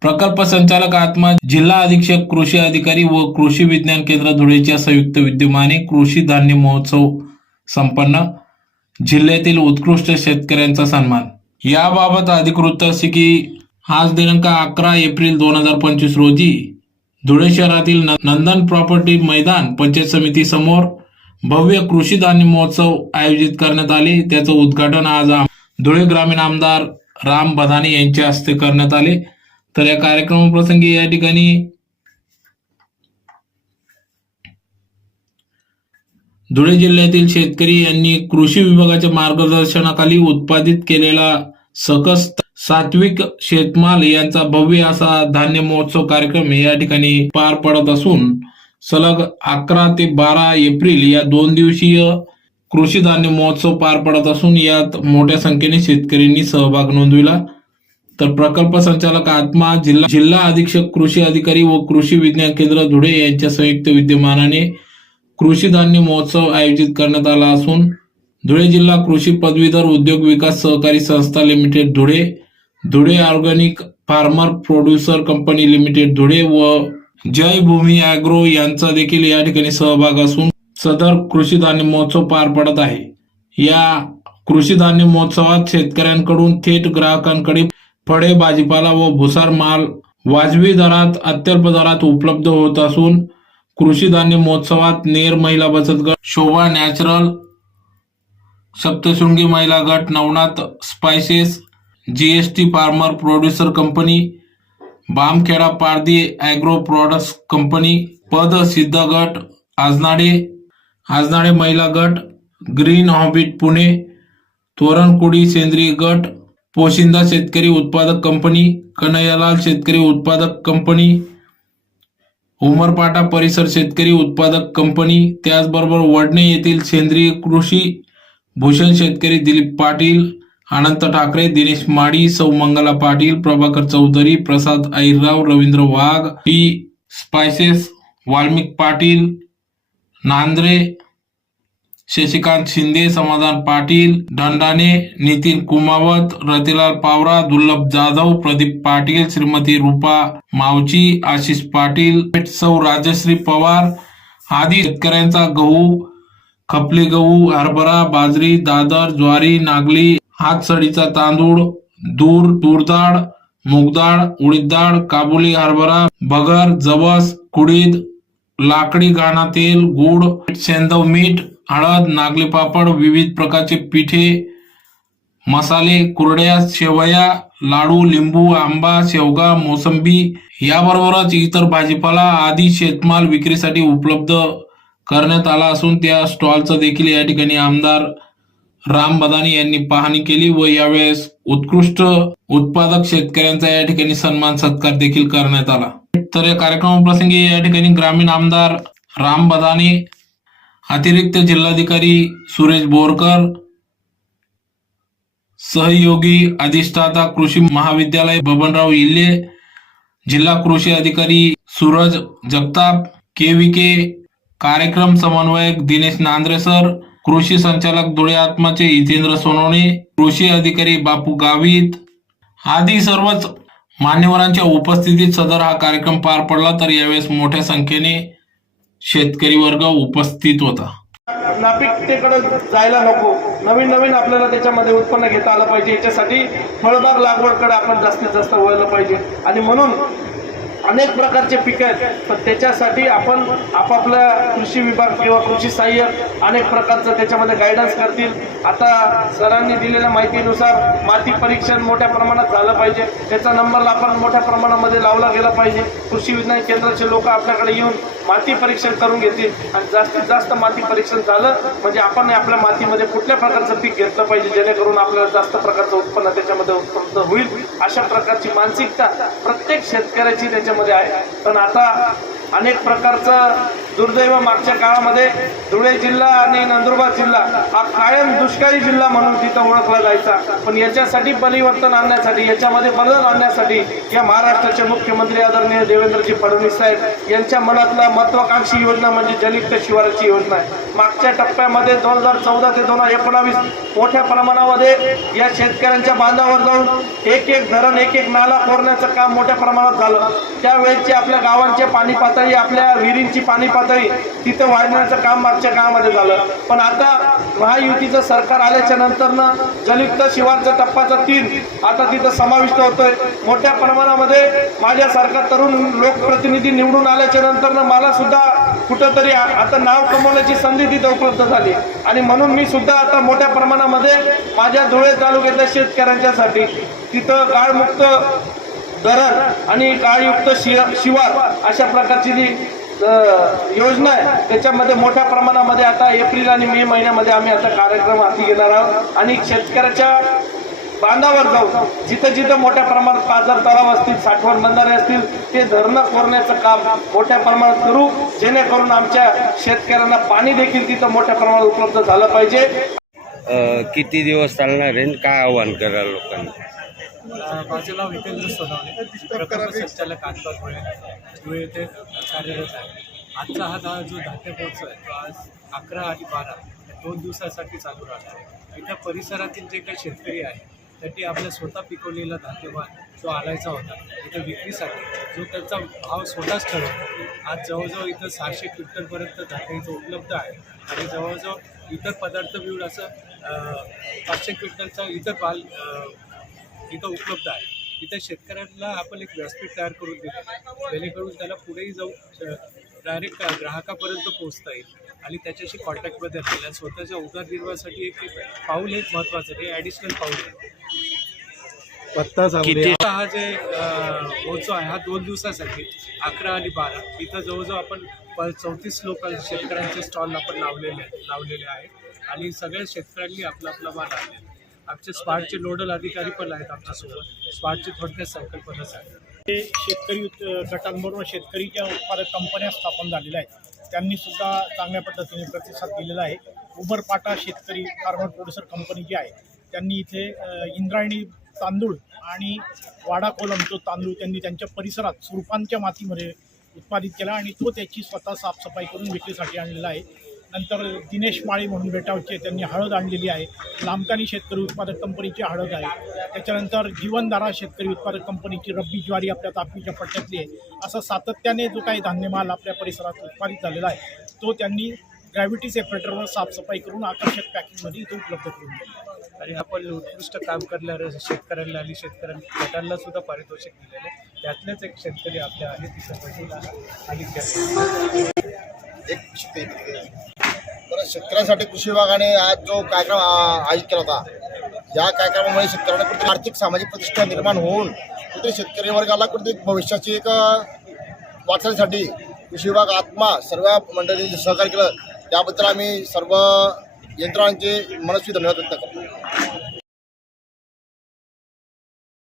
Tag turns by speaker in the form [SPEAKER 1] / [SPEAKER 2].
[SPEAKER 1] प्रकल्प संचालक आत्मा जिल्हा अधीक्षक कृषी अधिकारी व कृषी विज्ञान केंद्र धुळेच्या संयुक्त विद्यमाने कृषी धान्य महोत्सव संपन्न जिल्ह्यातील उत्कृष्ट शेतकऱ्यांचा सन्मान. याबाबत अधिकृत असे की आज दिनांक अकरा एप्रिल दोन हजार पंचवीस रोजी धुळे शहरातील नंदन प्रॉपर्टी मैदान पंचायत समिती समोर भव्य कृषी धान्य महोत्सव आयोजित करण्यात आले. त्याचं उद्घाटन आज आम- धुळे ग्रामीण आमदार राम बधाने यांच्या हस्ते करण्यात आले. तर या कार्यक्रमाप्रसंगी या ठिकाणी धुळे जिल्ह्यातील शेतकरी यांनी कृषी विभागाच्या मार्गदर्शनाखाली उत्पादित केलेला सकस सात्विक शेतमाल यांचा भव्य असा धान्य महोत्सव कार्यक्रम या ठिकाणी पार पडत असून सलग अकरा ते बारा एप्रिल या दोन दिवसीय कृषी धान्य महोत्सव पार पडत असून यात मोठ्या संख्येने शेतकऱ्यांनी सहभाग नोंदविला. तर प्रकल्प संचालक आत्मा जिल्हा जिल्हा अधीक्षक कृषी अधिकारी व कृषी विज्ञान केंद्र धुळे यांच्या संयुक्त विद्यमानाने कृषी धान्य महोत्सव आयोजित करण्यात आला असून धुळे जिल्हा कृषी पदवीधर उद्योग विकास सहकारी संस्था limited Dhule Dhule organic farmer producer company limited Dhule व जय भूमी अॅग्रो यांचा देखील या ठिकाणी सहभाग असून सदर कृषी धान्य महोत्सव पार पडत आहे. या कृषी धान्य महोत्सवात शेतकऱ्यांकडून थेट ग्राहकांकडे फळे भाजीपाला व भुसार माल वाजवी दरात अत्यल्प दरात उपलब्ध होत असून कृषी धान्य महोत्सवात नेर महिला बचत गट शोभा नॅचरल सप्तशृंगी महिला गट Navnath spices GST farmer producer company Bamkheda Pardi agro products company पद सिद्ध गट आजनाडे आजनाडे महिला गट ग्रीन हॉबिट पुणे तोरणकुडी सेंद्रिय गट पोशिंदा शेतकरी उत्पादक कंपनी कन्हैयालाल शेतकरी उत्पादक कंपनी उमरपाटा परिसर शेतकरी उत्पादक कंपनी त्याचबरोबर वडणे येथील सेंद्रिय कृषी भूषण शेतकरी दिलीप पाटील अनंत ठाकरे दिनेश माडी सौ मंगला पाटील प्रभाकर चौधरी प्रसाद ऐरराव रवींद्र वाघ पी स्पायसेस वाल्मिक पाटील नांद्रे शशिकांत शिंदे समाधान पाटील दंडाने नितीन कुमावत रतिलाल पावरा दुर्लभ जाधव प्रदीप पाटील श्रीमती रूपा मावची आशिष पाटील सौ राजश्री पवार आदी शेतकऱ्यांचा गहू खपली गहू हरभरा बाजरी दादर ज्वारी नागली हातसडीचा तांदूळ दूर तूरदाळ मुगदाळ उडीद डाळ काबुली हरभरा बगर जवस कुडीद लाकडी घाणा तेल गुड शेंदव मीठ हळद नागली पापड विविध प्रकारचे पिठे मसाले कुरड्या शेवया लाडू लिंबू आंबा शेवगा मोसंबी याबरोबरच इतर भाजीपाला आदी शेतमाल विक्रीसाठी उपलब्ध करण्यात आला असून त्या स्टॉलचं देखील या ठिकाणी आमदार राम बदानी यांनी पाहणी केली व यावेळेस उत्कृष्ट उत्पादक शेतकऱ्यांचा या ठिकाणी सन्मान सत्कार देखील करण्यात आला. तर या कार्यक्रमाप्रसंगी या ठिकाणी ग्रामीण आमदार राम बदानी अतिरिक्त जिल्हाधिकारी सुरेश बोरकर सहयोगी अधिष्ठाता कृषी महाविद्यालय बबनराव इल्ले जिल्हा कृषी अधिकारी Suraj Jagtap K V K कार्यक्रम समन्वयक दिनेश नांद्रे सर कृषी संचालक धुळे आत्माचे हितेंद्र सोनवणे कृषी अधिकारी बापू गावित. आदी सर्वच मान्यवरांच्या उपस्थितीत सदर हा कार्यक्रम पार पडला तर यावेळेस मोठ्या संख्येने शेतकरी वर्ग उपस्थित होता.
[SPEAKER 2] नापिकतेकडे जायला नको. नवीन नवीन आपल्याला त्याच्यामध्ये उत्पन्न घेता आलं पाहिजे. याच्यासाठी फळबाग लागवडकडे आपण जास्तीत जास्त वळलं पाहिजे. आणि म्हणून अनेक प्रकारचे पिकं आहेत. पण त्याच्यासाठी आपण आपापल्या कृषी विभाग किंवा कृषी सहाय्यक अनेक प्रकारचं त्याच्यामध्ये गायडन्स करतील. आता सरांनी दिलेल्या माहितीनुसार माती परीक्षण मोठ्या प्रमाणात झालं पाहिजे. त्याचा नंबर आपण मोठ्या प्रमाणामध्ये लावला गेला पाहिजे. कृषी विज्ञान केंद्राचे लोक आपल्याकडे येऊन माती परीक्षण करून घेतील. आणि जास्तीत जास्त माती परीक्षण झालं म्हणजे आपण आपल्या मातीमध्ये कुठल्या प्रकारचं पीक घेतलं पाहिजे जेणेकरून आपल्याला जास्त प्रकारचं उत्पन्न त्याच्यामध्ये उत्पन्न होईल. अशा प्रकारची मानसिकता प्रत्येक शेतकऱ्याची त्याच्या त्याच्यामध्ये आहे. पण आता अनेक प्रकारचं दुर्दैव मागच्या काळामध्ये धुळे जिल्हा आणि नंदुरबार जिल्हा हा कायम दुष्काळी जिल्हा म्हणून तिथं ओळखला जायचा. पण याच्यासाठी परिवर्तन आणण्यासाठी याच्यामध्ये बदल आणण्यासाठी या महाराष्ट्राचे मुख्यमंत्री आदरणीय देवेंद्रजी फडणवीस साहेब यांच्या मनातला महत्वाकांक्षी योजना म्हणजे जलयुक्त शिवाराची योजना आहे. मागच्या टप्प्यामध्ये दोन हजार चौदा ते दोन हजार एकोणावीस मोठ्या प्रमाणामध्ये या शेतकऱ्यांच्या बांधावर जाऊन एक एक धरण एक एक नाला कोरण्याचं काम मोठ्या प्रमाणात झालं. त्यावेळेची आपल्या गावांचे पाणी पातळी आपल्या विहिरींची पाणी पातळी तिथं वाढवण्याचं काम मागच्या काळामध्ये झालं. पण आता महायुतीचं सरकार आल्याच्या नंतरनं जलयुक्त शिवारचा टप्पाचा तीन आता तिथं समाविष्ट होतोय. मोठ्या प्रमाणामध्ये माझ्यासारखा तरुण लोकप्रतिनिधी निवडून आल्याच्या नंतरनं मला सुद्धा कुठंतरी आता नाव कमवण्याची संधी तिथं उपलब्ध झाली. आणि म्हणून मी सुद्धा आता मोठ्या प्रमाणामध्ये माझ्या धुळे तालुक्यातल्या शेतकऱ्यांच्यासाठी तिथं गाळमुक्त धरण आणि काळयुक्त शि शिवार अशा प्रकारची जी योजना आहे त्याच्यामध्ये मोठ्या प्रमाणामध्ये आता एप्रिल आणि मे महिन्यामध्ये आम्ही आता कार्यक्रम हाती घेणार आहोत. आणि शेतकऱ्याच्या बांधावर जाऊन जिथं जिथं मोठ्या प्रमाणात पाजर तलाव असतील साठवण बंधारे असतील ते धरणं कोरण्याचं काम मोठ्या प्रमाणात करू. जेणेकरून आमच्या शेतकऱ्यांना पाणी देखील तिथं मोठ्या प्रमाणात उपलब्ध झालं पाहिजे.
[SPEAKER 3] किती दिवस चालणार आहे काय आव्हान करा लोकांना?
[SPEAKER 4] बाजूला विकेंद्र सोनवणे प्रकल्प संचालक आत्मापुळे धुळे येथे कार्यरत आहे. आजचा हा दा जो धान्य महोत्सव आहे तो आज अकरा आणि बारा दोन दिवसासाठी चालू राहणार आहे इथं परिसरातील जे काही शेतकरी आहे त्यांनी आपल्या स्वतः पिकवलेला धान्यमान जो आणायचा होता इथं विक्रीसाठी जो त्यांचा भाव स्वतःच ठरवतो. आज जवळजवळ इथं सहाशे क्विंटलपर्यंत धान्य इथं उपलब्ध आहे. आणि जवळजवळ इतर पदार्थ मिळून असं पाचशे क्विंटलचा इतर बाल इथं उपलब्ध आहे. इथं शेतकऱ्यांना आपण एक व्यासपीठ तयार करून दिलं आहे जेणेकरून त्याला पुढेही जाऊन डायरेक्ट ग्राहकापर्यंत पोहोचता येईल आणि त्याच्याशी कॉन्टॅक्टमध्ये राहील. आणि स्वतःच्या उदरनिर्वाहासाठी एक एक पाऊल हे महत्त्वाचं आहे. हे ॲडिशनल पाऊल आहे.
[SPEAKER 3] किती?
[SPEAKER 4] हा जे महोत्सव आहे हा दोन दिवसासाठी अकरा आणि बारा. इथं जवळजवळ आपण प- चौतीस लोक शेतकऱ्यांचे स्टॉल आपण लावलेले लावलेले आहे. आणि सगळ्या शेतकऱ्यांनी आपला आपला माल आणलेला आहे. आमचे स्मार्टचे नोडल अधिकारी पण आहेत आमच्यासोबत. स्मार्टची थोडक्यात संकल्पनाच आहे.
[SPEAKER 5] ते शेतकरी उत- गटांबरोबर शेतकरीच्या उत्पादक कंपन्या स्थापन झालेल्या आहेत त्यांनी सुद्धा चांगल्या पद्धतीने प्रतिसाद दिलेला आहे. उबरपाटा शेतकरी फार्मर प्रोड्युसर कंपनी जी आहे त्यांनी इथे इंद्रायणी तांदूळ आणि वाडा कोलम तो तांदूळ त्यांनी त्यांच्या परिसरात सुरपांच्या मातीमध्ये उत्पादित केला आणि तो त्याची स्वतः साफसफाई करून विक्रीसाठी आणलेला आहे. नंतर दिनेश माळी म्हणून बेटावचे त्यांनी हळद आणलेली आहे. लांबकानी शेतकरी उत्पादक कंपनीची हळद आहे. त्याच्यानंतर जीवनधारा शेतकरी उत्पादक कंपनीची रब्बी ज्वारी आपल्या तापीच्या पट्ट्यातली आहे. असं सातत्याने जो काही धान्यमाल आपल्या परिसरात उत्पादित झालेला आहे तो त्यांनी ग्रॅव्हिटी सेपरेटरवर साफसफाई करून आकर्षक पॅकिंगमध्ये इथे उपलब्ध करून दिला.
[SPEAKER 4] आणि आपण उत्कृष्ट काम करणाऱ्या शेतकऱ्यांना आणि शेतकऱ्यांना गटांना सुद्धा पारितोषिक दिलेले आहे. त्यातलेच एक शेतकरी आपल्या तिथं बैठकीला आणि त्या-
[SPEAKER 6] एक शेतकरी बरं शेतकऱ्यांसाठी कृषी विभागाने आज जो कार्यक्रम आयोजित केला होता या कार्यक्रमामुळे शेतकऱ्यांना कुठेतरी आर्थिक सामाजिक प्रतिष्ठा निर्माण होऊन कुठेतरी शेतकरी वर्गाला कुठेतरी भविष्याची एक वाचण्यासाठी वाटचालीसाठी कृषी विभाग आत्मा सर्व मंडळींनी सहकार्य केलं. त्याबद्दल आम्ही सर्व यंत्रणांचे मनस्वी धन्यवाद व्यक्त करतो.